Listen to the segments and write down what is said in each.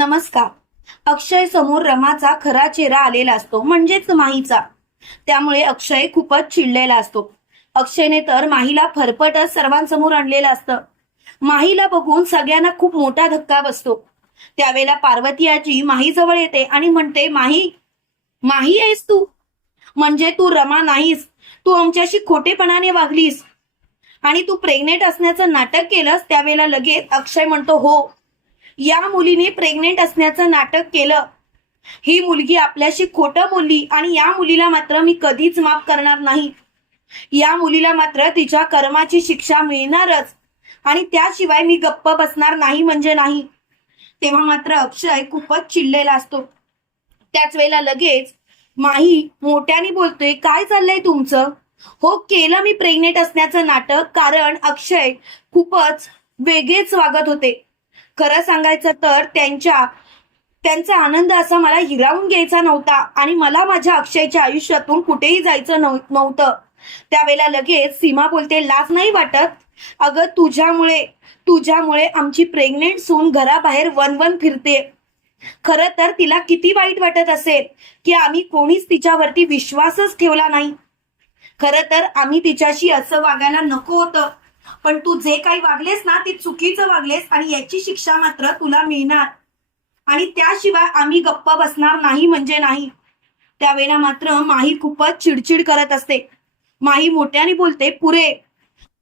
नमस्कार. अक्षय समोर रमाचा खरा चेहरा आलेला असतो म्हणजेच माहीचा. त्यामुळे अक्षय खूपच चिडलेला असतो. अक्षयने तर माहीला फरफटच सर्वांसमोर आणलेलं असतं. माहीला बघून सगळ्यांना खूप मोठा धक्का बसतो. त्यावेळेला पार्वती आजी माही जवळ येते आणि म्हणते माही माही आहेस तू? म्हणजे तू रमा नाहीस. तू आमच्याशी खोटेपणाने वागलीस. आणि तू प्रेग्नेंट असण्याचं नाटक केलंस. त्यावेळेला लगेच अक्षय म्हणतो हो या मुलीने प्रेग्नेंट असण्याचं नाटक केलं. ही मुलगी आपल्याशी खोटं बोलली आणि या मुलीला मात्र मी कधीच माफ करणार नाही. या मुलीला मात्र तिच्या कर्माची शिक्षा मिळणारच आणि त्याशिवाय मी गप्प बसणार नाही म्हणजे नाही. तेव्हा मात्र अक्षय खूपच चिडलेला असतो. त्याच वेळेला लगेच माही मोठ्याने बोलतोय काय चाललंय तुमचं? हो केलं मी प्रेग्नेंट असण्याचं नाटक कारण अक्षय खूपच वेगळेच वागत होते. खरं सांगायचं तर त्यांच्या त्यांचा आनंद असा मला हिरावून घ्यायचा नव्हता आणि मला माझ्या अक्षयच्या आयुष्यातून कुठेही जायचं नव्ह- नव्हतं. त्यावेळेला लगेच सीमा बोलते लाज नाही वाटत? अगं तुझ्यामुळे तुझ्यामुळे आमची प्रेग्नेंट सून घराबाहेर वन वन फिरते. खरं तर तिला किती वाईट वाटत असेल की आम्ही कोणीच तिच्यावरती विश्वासच ठेवला नाही. खरं तर आम्ही तिच्याशी असं वागायला नको होतं. पण तू जे काही वागलेस ना ते चुकीचं वागलेस आणि याची शिक्षा मात्र तुला मिळणार. आणि त्याशिवाय आम्ही गप्प बसणार नाही म्हणजे नाही. त्यावेळेला मात्र माही खूपच चिडचिड करत असते. माही मोठ्याने बोलते पुरे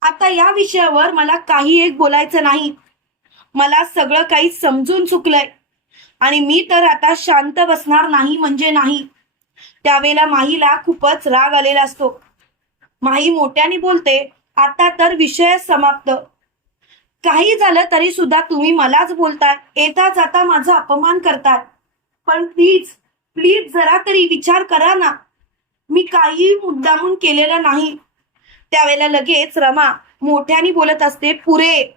आता या विषयावर मला काही एक बोलायचं नाही. मला सगळं काही समजून चुकलंय. आणि मी तर आता शांत बसणार नाही म्हणजे नाही. त्यावेळेला माहीला खूपच राग आलेला असतो. माही मोठ्याने बोलते आता तर विषय समाप्त. काही झालं तरी सुद्धा तुम्ही मलाच बोलताय. येता जाता माझा अपमान करताय. पण प्लीज प्लीज जरा तरी विचार करा ना. मी काही मुद्दामून केलेला नाही. त्यावेळेला लगेच रमा मोठ्याने बोलत असते पुरे.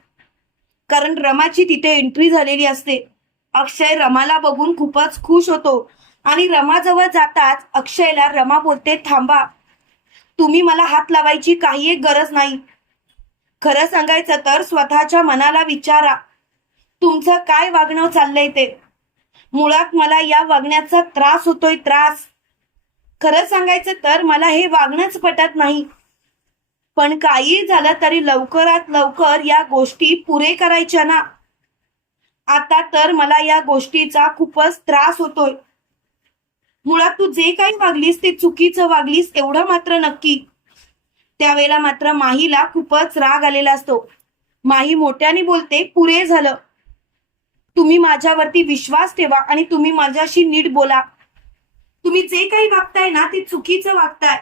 कारण रमाची तिथे एंट्री झालेली असते. अक्षय रमाला बघून खूपच खुश होतो. आणि रमाजवळ जाताच अक्षयला रमा बोलते थांबा तुम्ही मला हात लावायची काही एक गरज नाही. खरं सांगायचं तर स्वतःच्या मनाला विचारा. तुमचं काय वागणं चाललंय ते? मुळात मला या वागण्याचा त्रास होतोय त्रास. खरं सांगायचं तर मला हे वागणंच पटत नाही. पण काही झालं तरी लवकरात लवकर या गोष्टी पुरे करायच्या ना. आता तर मला या गोष्टीचा खूपच त्रास होतोय. मुळात तू जे काही वागलीस ते चुकीचं वागलीस एवढं मात्र नक्की. त्यावेळेला मात्र माहीला खूपच राग आलेला असतो. माही मोठ्याने बोलते पुरे झालं. तुम्ही माझ्यावरती विश्वास ठेवा आणि तुम्ही माझ्याशी नीट बोला. तुम्ही जे काही वागताय ना ते चुकीचं वागताय.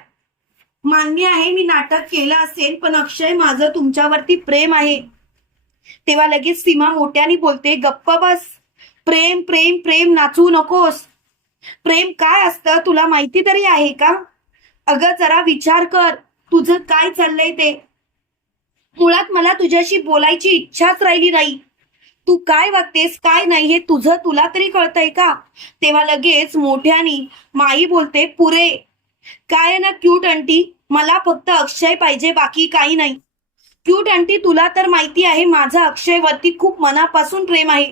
मान्य आहे मी नाटक केलं असेल पण अक्षय माझं तुमच्यावरती प्रेम आहे. तेव्हा लगेच सीमा मोठ्याने बोलते गप्प बस. प्रेम प्रेम प्रेम नाचू नकोस. प्रेम काय असतं? तुला माहिती तरी आहे का? अगं जरा विचार कर. तुझं काय चाललंय ते? मुळात मला तुझ्याशी बोलायची इच्छाच राहिली नाही. तू काय वागतेस काय नाही हे तुझं तुला तरी कळतंय का? तेव्हा लगेच मोठ्यानी माई बोलते पुरे. काय ना क्यूट अंटी मला फक्त अक्षय पाहिजे बाकी काही नाही. क्यूट अंटी तुला तर माहिती आहे माझं अक्षयवरती खूप मनापासून प्रेम आहे.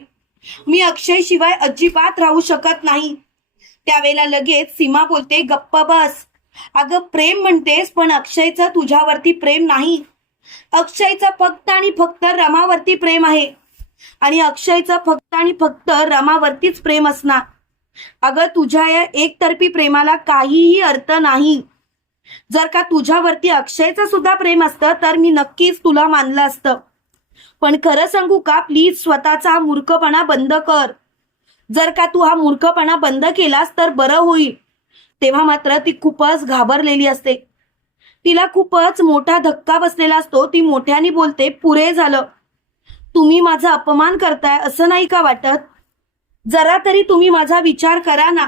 मी अक्षय शिवाय अजिबात राहू शकत नाही. त्यावेळेला लगेच सीमा बोलते गप्प बस. अगं प्रेम म्हणतेस पण अक्षयचं तुझ्यावरती प्रेम नाही. अक्षयचं फक्त आणि फक्त रमावरती प्रेम आहे. आणि अक्षयचं फक्त आणि फक्त रमावरतीच प्रेम असणार. अगं तुझ्या या एकतर्फी प्रेमाला काहीही अर्थ नाही. जर का तुझ्यावरती अक्षयचं सुद्धा प्रेम असतं तर मी नक्कीच तुला मानलं असतं. पण खरं सांगू का प्लीज स्वतःचा मूर्खपणा बंद कर. जर का तू हा मूर्खपणा बंद केलास तर बरं होईल. तेव्हा मात्र ती खूपच घाबरलेली असते. तिला खूपच मोठा धक्का बसलेला असतो. ती मोठ्याने बोलते पुरे झालं. तुम्ही माझा अपमान करताय असं नाही का वाटत? जरा तरी तुम्ही माझा विचार करा ना.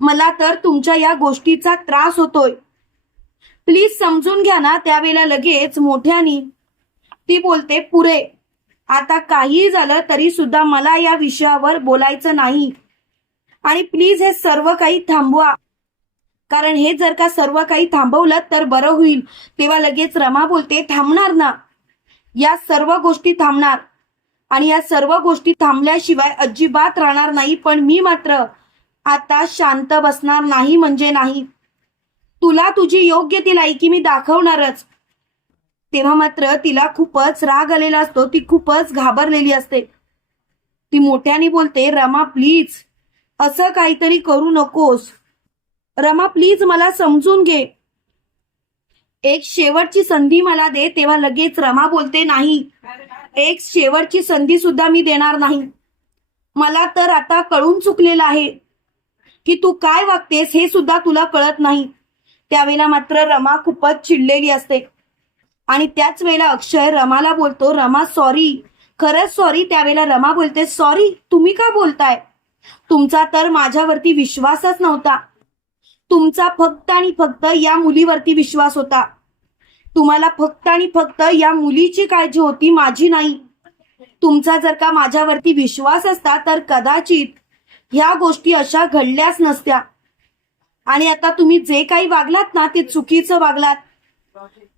मला तर तुमच्या या गोष्टीचा त्रास होतोय. प्लीज समजून घ्या ना त्यावेळेला लगेच मोठ्यानी. ती बोलते पुरे. आता काही झालं तरी सुद्धा मला या विषयावर बोलायचं नाही. आणि प्लीज हे सर्व काही थांबवा. कारण हे जर का सर्व काही थांबवलं तर बरं होईल. तेव्हा लगेच रमा बोलते थांबणार ना. या सर्व गोष्टी थांबणार. आणि या सर्व गोष्टी थांबल्याशिवाय अजिबात राहणार नाही पण मी मात्र आता शांत बसणार नाही म्हणजे नाही. तुला तुझी योग्य ती लायकी मी दाखवणारच. तेव्हा मात्र तिला खूपच राग आलेला असतो. ती खूपच घाबरलेली असते. ती मोठ्याने बोलते रमा प्लीज असं काहीतरी करू नकोस. रमा प्लीज मला समजून घे. एक शेवटची संधी मला दे. तेव्हा लगेच रमा बोलते नाही. एक शेवटची संधी सुद्धा मी देणार नाही. मला तर आता कळून चुकलेलं आहे की तू काय वागतेस हे सुद्धा तुला कळत नाही. त्यावेळेला मात्र रमा खूपच चिडलेली असते. आणि त्याच वेळेला अक्षय रमाला बोलतो रमा सॉरी खरंच सॉरी त्यावेळेला रमा बोलते सॉरी तुम्ही का बोलताय? तुमचा तर माझ्यावरती विश्वासच नव्हता. तुमचा फक्त आणि फक्त या मुलीवरती विश्वास होता. तुम्हाला फक्त आणि फक्त या मुलीची काळजी होती माझी नाही. तुमचा जर का माझ्यावरती विश्वास असता तर कदाचित ह्या गोष्टी अशा घडल्याच नसत्या. आणि आता तुम्ही जे काही वागलात ना ते चुकीचं वागलात.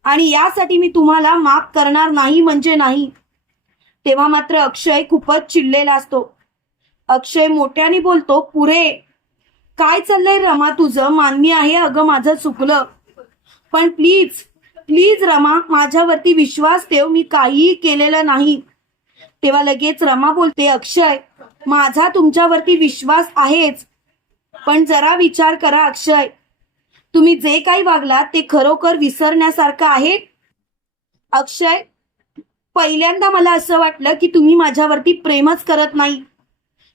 आणि यासाठी मी तुम्हाला माफ करणार नाही म्हणजे नाही. तेव्हा मात्र अक्षय खूपच चिडलेला असतो. अक्षय मोठ्याने बोलतो पुरे काय चाललंय रमा तुझं? मान्य आहे अगं माझं चुकलं. पण प्लीज प्लीज रमा माझ्यावरती विश्वास ठेव मी काहीही केलेलं नाही. तेव्हा लगेच रमा बोलते अक्षय माझा तुमच्यावरती विश्वास आहेच. पण जरा विचार करा अक्षय. तुम्ही जे काही वागलात ते खरोखर विसरण्यासारखं आहे? अक्षय पहिल्यांदा मला असं वाटलं की तुम्ही माझ्यावरती प्रेमच करत नाही.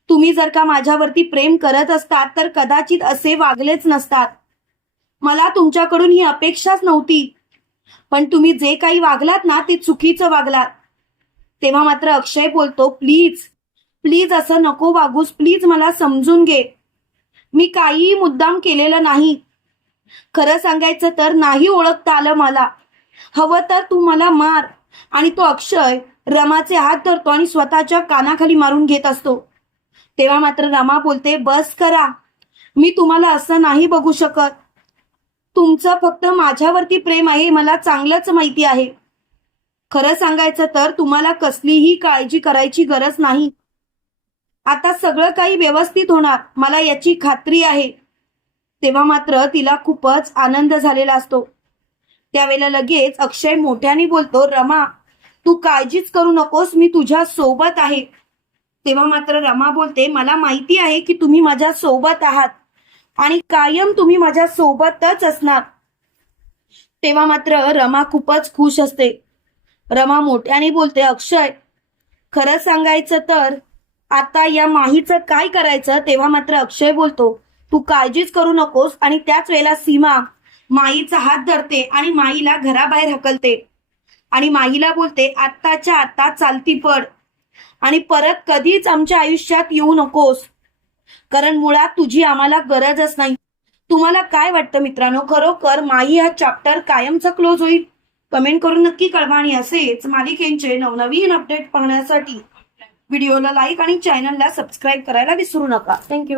तुम्ही जर का माझ्यावरती प्रेम करत असतात तर कदाचित असे वागलेच नसतात. मला तुमच्याकडून ही अपेक्षाच नव्हती. पण तुम्ही जे काही वागलात ना ते चुकीचं वागलात. तेव्हा मात्र अक्षय बोलतो प्लीज प्लीज असं नको वागूस प्लीज मला समजून घे. मी काहीही मुद्दाम केलेलं नाही. खरं सांगायचं तर नाही ओळखता आलं मला. हवं तर तू मला मार. आणि तो अक्षय रमाचे हात धरतो आणि स्वतःच्या कानाखाली मारून घेत असतो. तेव्हा मात्र रमा बोलते बस करा. मी तुम्हाला असं नाही बघू शकत. तुमचं फक्त माझ्यावरती प्रेम आहे मला चांगलंच माहिती आहे. खरं सांगायचं तर तुम्हाला कसलीही काळजी करायची गरज नाही. आता सगळं काही व्यवस्थित होणार. मला याची खात्री आहे. तेव्हा मात्र तिला खूपच आनंद झालेला असतो. त्यावेळेला लगेच अक्षय मोठ्याने बोलतो रमा तू काळजीच करू नकोस मी तुझ्या सोबत आहे. तेव्हा मात्र रमा बोलते मला माहिती आहे की तुम्ही माझ्या सोबत आहात आणि कायम तुम्ही माझ्या सोबतच असणार. तेव्हा मात्र रमा खूपच खुश असते. रमा मोठ्याने बोलते अक्षय खरं सांगायचं तर आता या माहीचं काय करायचं? तेव्हा मात्र अक्षय बोलतो तू काळजीच करू नकोस आणि त्याच वेळेला सीमा माईचा हात धरते आणि माईला घराबाहेर हकलते. आणि माईला बोलते आत्ताच्या आत्ता चालती पड. आणि परत कधीच आमच्या आयुष्यात येऊ नकोस. कारण मुळात तुझी आम्हाला गरजच नाही. तुम्हाला काय वाटतं मित्रांनो? खरोखर माई हा चॅप्टर कायमचा क्लोज होईल? कमेंट करून नक्की कळवा आणि असेच मालिकेंचे नवनवीन अपडेट पाहण्यासाठी. व्हिडिओला लाईक आणि चॅनलला सबस्क्राईब करायला विसरू नका. थँक्यू